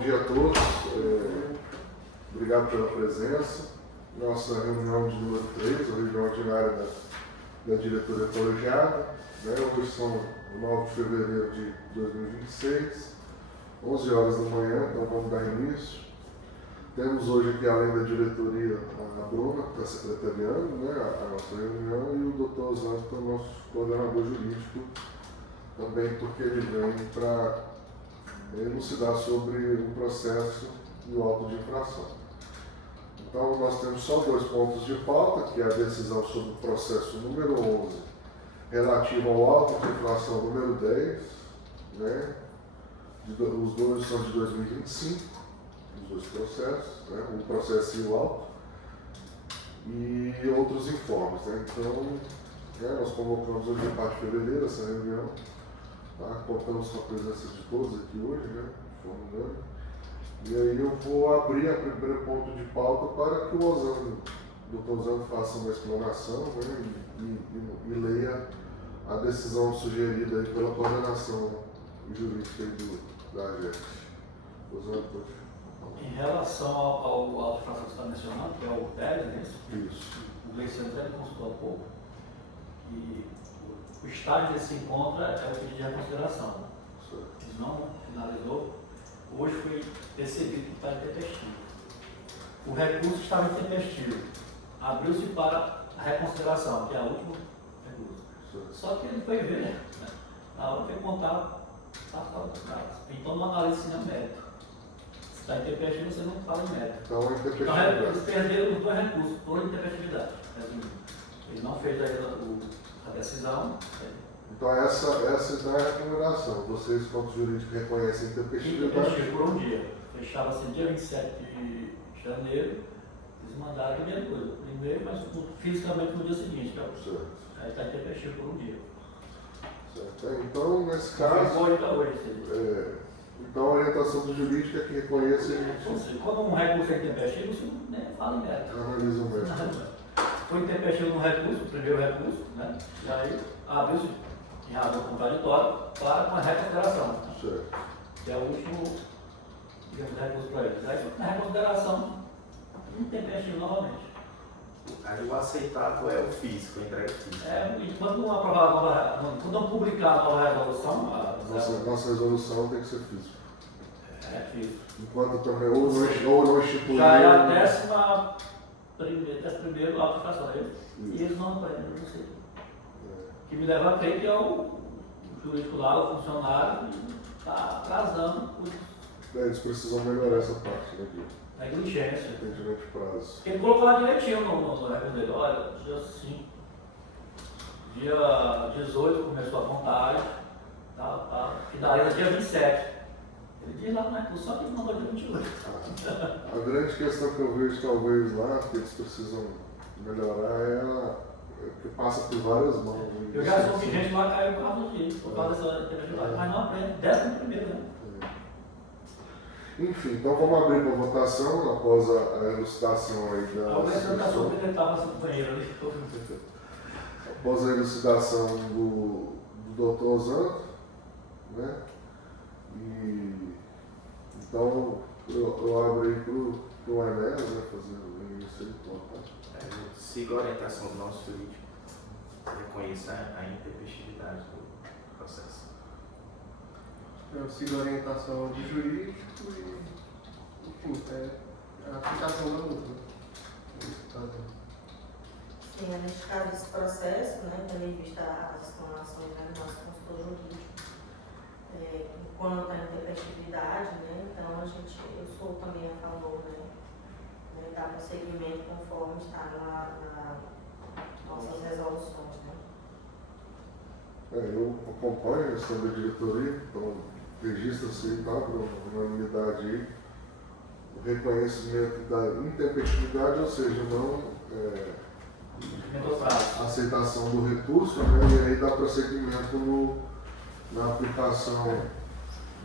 dia a todos. Obrigado pela presença. Nossa reunião de número 3, a reunião ordinária da diretoria colegiada. Hoje são 9 de fevereiro de 2026, 11 horas da manhã, então vamos dar início. Temos hoje aqui, além da diretoria, a Bruna, que está secretariando a nossa reunião, e o doutor Osando, que é o nosso coordenador jurídico, também porque ele vem para elucidar sobre o processo e o auto de infração. Então, nós temos só 2 pontos de pauta, que é a decisão sobre o processo número 11, relativo ao auto de infração número 10, os dois são de 2025, os 2 processos, o processo e o auto, e outros informes. Então, nós convocamos hoje a parte de fevereiro essa reunião, contamos com a presença de todos aqui hoje, E aí eu vou abrir o primeiro ponto de pauta para que o doutor Osando faça uma explanação e leia a decisão sugerida aí pela coordenação jurídica da AGERT. Osando, pode. Em relação ao auto-infração que você está mencionando, que é o 10, né? Isso. O Gleiciano até consultou há pouco, e o estágio desse encontro é o pedido de reconsideração. Certo. Não finalizou. Hoje foi percebido que está intempestivo. O recurso estava intempestivo. Abriu-se para a reconsideração, que é o último recurso. Certo. Só que ele foi ver, na hora que ele contar, está fora dos casos. Então não analisa nem mérito. Se está intempestivo, você não fala em mérito. Então, eles perderam os 2 recursos por intempestividade. Ele não fez a decisão. Então, essa então é a recomendação. Vocês, quanto jurídico, reconhecem a intempestividade? Por um dia. Fechava-se dia 27 de janeiro, eles mandaram a primeira coisa. Primeiro, mas fisicamente no dia seguinte. Certo. Aí está intempestivo por um dia. Certo. Então, nesse caso. Então, a orientação do jurídico é que reconhece. Quando um recurso é intempestivo, você nem fala em mérito. Analisa o mérito. Foi intempestivo no recurso, o primeiro recurso, e aí abriu-se em razão contraditória para uma reconsideração. Certo. Que é o último, digamos, recurso para eles. Aí, na reconsideração, intempestivo novamente. Aí o aceitável é o físico, a entrega física. E quando não aprovar quando não publicar a nova resolução, nossa resolução tem que ser física. É físico. Enquanto também, ou não instituir. Já é a 11º auto-infração, e eles não aprendem, não sei. Que me leva a crer que é o jurídico lá, o funcionário, está atrasando Eles precisam melhorar essa parte daqui. Negligência. Entendimento de prazo. Ele colocou lá direitinho no recurso dele, olha, dia 5, dia 18 começou a contagem, finaliza dia 27. Ele diz lá no recurso, só que ele mandou dia 28. A grande questão que eu vejo, talvez, lá, que eles precisam melhorar é que passa por várias mãos. Eu já soube que gente lá caiu por causa disso, por causa dessa interatividade, mas não aprende, 11º, Enfim, então vamos abrir para votação após a elucidação aí da. Após a elucidação do Dr. Osando, E então eu abro aí para o Enéas, fazer o início aí, Eu sigo a orientação do nosso jurídico, reconheça a intempestividade do processo. Eu sigo a orientação de jurídico e, enfim, a aplicação da multa. Sim, neste caso desse processo, tendo em vista as explanações do nosso consultor jurídico, quanto à intempestividade, então eu sou também a favor, dar prosseguimento conforme está nas nossas resoluções. Eu acompanho a questão da diretoria, então registra-se por unanimidade aí o reconhecimento da intempestividade, ou seja, não a aceitação do recurso, e aí dá prosseguimento na aplicação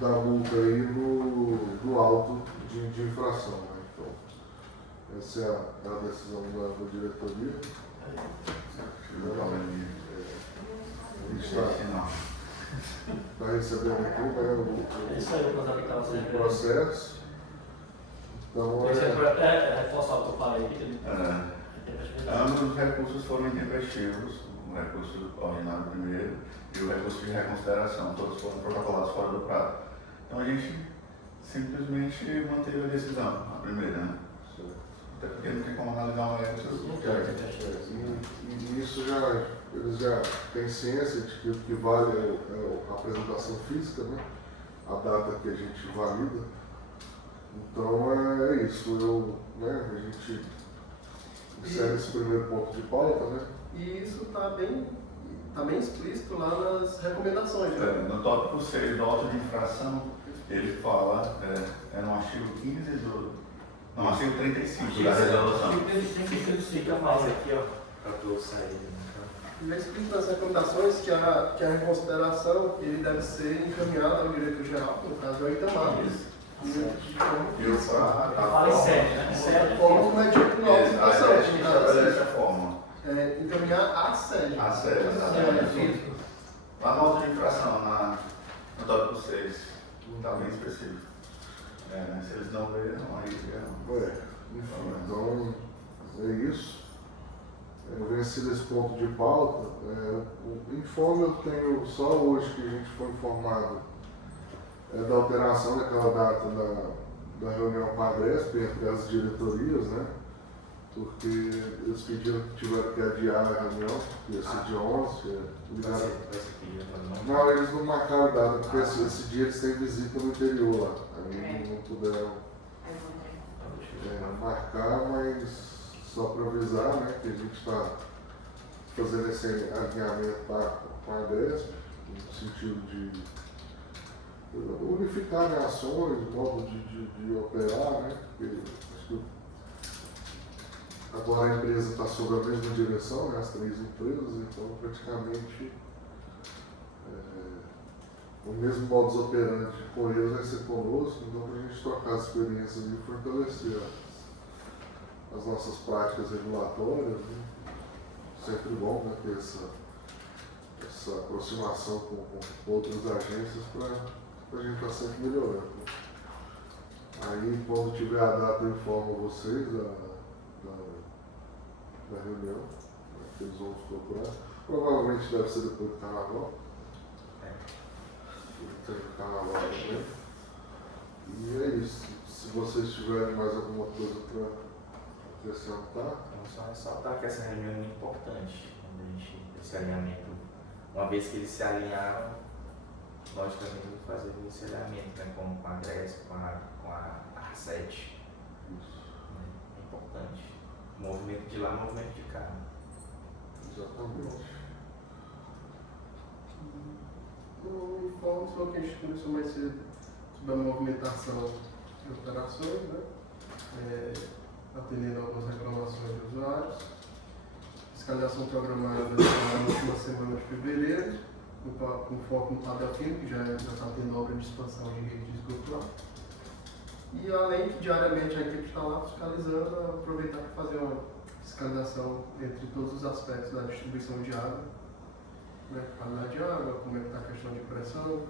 da multa aí no auto de infração. Então, essa é a decisão da diretoria. Está recebendo aqui o processo. Então, Você pode até reforçar o que eu falei aqui, que Ambos os recursos foram intempestivos, o recurso ordinário primeiro e o recurso de reconsideração, todos foram protocolados fora do prazo. Então a gente simplesmente manteve a decisão, a primeira, né? Até porque não tem como analisar um recurso. E isso eles já têm ciência de que o que vale é a apresentação física, né? A data que a gente valida. Então é isso, a gente insere esse primeiro ponto de pauta, né? E isso está bem explícito lá nas recomendações, né? No tópico 6 do auto de infração, ele fala, no artigo 15 no artigo 35 da resolução. Fica mais aqui, ó, para tu sair. Já explica nas recomendações que a reconsideração ele deve ser encaminhada ao diretor-geral, no caso é o Itamar. fala em sede, né? Sede. Como é dito na autorização, A gente estabelece a forma. encaminhar a sede. A sede, exatamente. Lá na auto de infração, no tópico 6, está bem específico. Se eles não leram, aí Enfim, então é isso. Vencido esse ponto de pauta, o informe eu tenho só hoje que a gente foi informado da alteração daquela data da reunião com a Agresp entre as diretorias, né? Porque eles pediram que tiveram que adiar a reunião, que ia ser dia 11. Não, eles não marcaram a data, porque esse dia eles têm visita no interior lá. Aí não puderam marcar, mas só para avisar, né, que a gente está fazendo esse alinhamento com a Agresp, no sentido de unificar, né, ações, modo de operar, né, porque acho que agora a empresa está sob a mesma direção, né, as três empresas, então praticamente o mesmo modus operandi com eles vai ser conosco, então para a gente trocar as experiências e fortalecer as nossas práticas regulatórias, né? Sempre bom, né, ter essa aproximação com outras agências para a gente estar sempre melhorando. Aí, quando tiver a data, eu informo vocês da reunião, né, que eles vão nos procurar. Provavelmente deve ser depois do carnaval. Tem carnaval também. E é isso. Se vocês tiverem mais alguma coisa para acrescentar. Então, só ressaltar que essa reunião é muito importante, esse alinhamento. Uma vez que eles se alinharam, logicamente vamos fazer esse alinhamento, né, com a Grécia, com a R7. É importante. Movimento de lá, movimento de cá. Exatamente. No informe só que a gente começou mais cedo sobre a movimentação de operações, né? Atendendo algumas reclamações de usuários. Fiscalização programada na última semana de fevereiro, com foco no Padelfino, que já está tendo obra de expansão de rede de esgoto lá. E além que diariamente a equipe está lá fiscalizando, aproveitar para fazer uma fiscalização entre todos os aspectos da distribuição de água, como é que está a qualidade de água, como é que está a questão de pressão,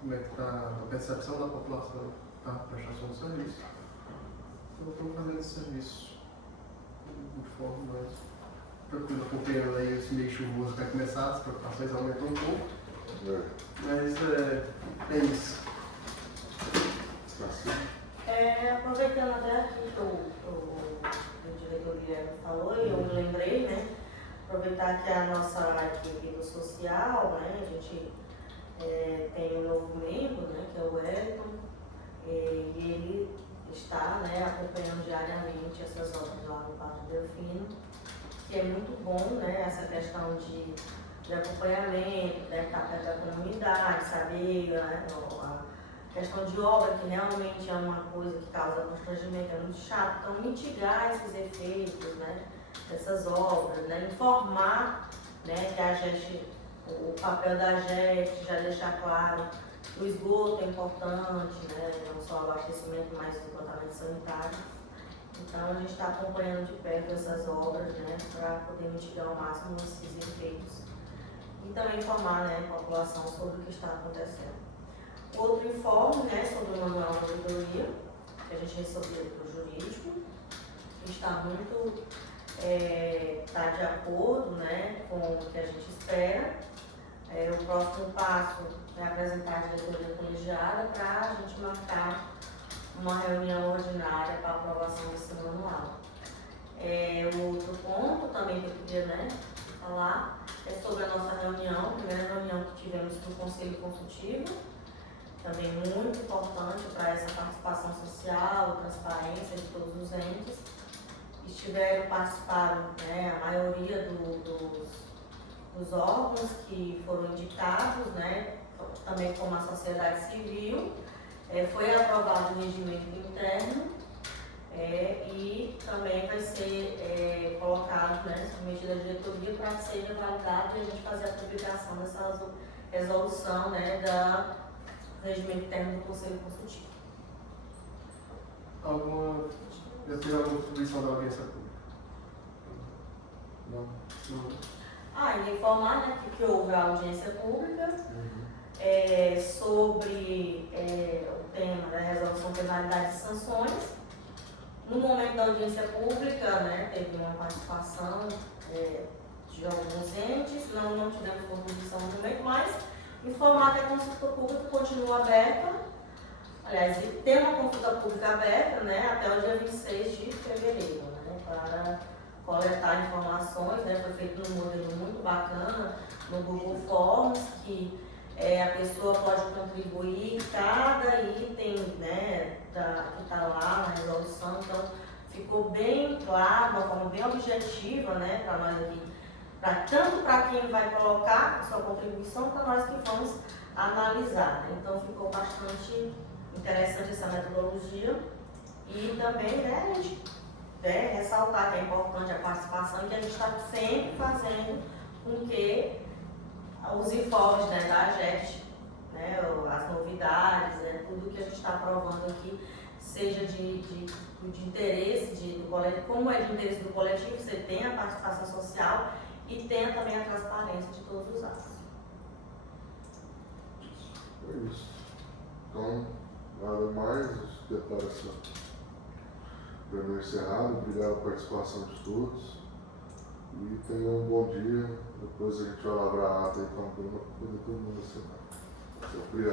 como é que está a percepção da população da prestação do serviço. Então estamos fazendo esse serviço de forma mais tranquila, acompanhando aí esse meio chuvoso que vai começar, as preocupações aumentam um pouco, mas é isso. Aproveitando até aqui que o diretor Guilherme falou, e eu me lembrei, né? Aproveitar que a nossa equipe do social, né? A gente tem um novo membro, né? Que é o Wellington, e ele está, né, acompanhando diariamente essas obras lá no Parque Delfino, que é muito bom, né? Essa questão de acompanhamento, né, estar perto da comunidade, saber, né, a questão de obra, que realmente é uma coisa que causa constrangimento, é muito chato. Então, mitigar esses efeitos, né, dessas obras, né, informar, né, que a gente, o papel da gente, já deixar claro que o esgoto é importante, né, não só o abastecimento, mas o tratamento sanitário. Então, a gente está acompanhando de perto essas obras, né, para poder mitigar ao máximo esses efeitos. E também informar, né, a população sobre o que está acontecendo. Outro informe, né, sobre o manual de auditoria, que a gente recebeu do jurídico, que está muito tá de acordo, né, com o que a gente espera. O próximo passo é apresentar a diretoria colegiada para a gente marcar uma reunião ordinária para aprovação desse manual. O outro ponto também que eu queria, né, falar é sobre a nossa reunião, a primeira reunião que tivemos no Conselho Consultivo, também muito importante para essa participação social, transparência de todos os entes. Participaram, né, a maioria dos órgãos que foram indicados, né, também como a sociedade civil. Foi aprovado o regimento interno e também vai ser colocado, né, submetido à diretoria para ser validado e a gente fazer a publicação dessa resolução, né, do regimento interno do Conselho Consultivo. Já teve alguma distribuição da audiência pública? Não. Ainda informar, né, que houve a audiência pública sobre o tema da resolução de penalidade de sanções. No momento da audiência pública, né, teve uma participação de alguns entes, não tivemos conclusão no momento, mas informar que a consulta pública continua aberta. Aliás, tem uma consulta pública aberta, né, até o dia 26 de fevereiro, né, para coletar informações, né, foi feito num modelo muito bacana no Google Forms, que a pessoa pode contribuir cada item, né, que está lá na resolução, então ficou bem claro, uma forma bem objetiva, né, para nós aqui, tanto para quem vai colocar a sua contribuição, para nós que vamos analisar, né? Então ficou bastante interessante essa metodologia e também, né, a gente ressaltar que é importante a participação e que a gente está sempre fazendo com que os informes, né, da AGEST, né, as novidades, né, tudo que a gente está aprovando aqui seja de interesse do coletivo. Como é de interesse do coletivo, você tem a participação social e tem também a transparência de todos os atos. É isso. Então, nada mais, declaração para encerrado. Obrigado pela participação de todos e tenham um bom dia. Depois a gente vai lavrar a ata e para poder todo mundo assinar. Obrigado.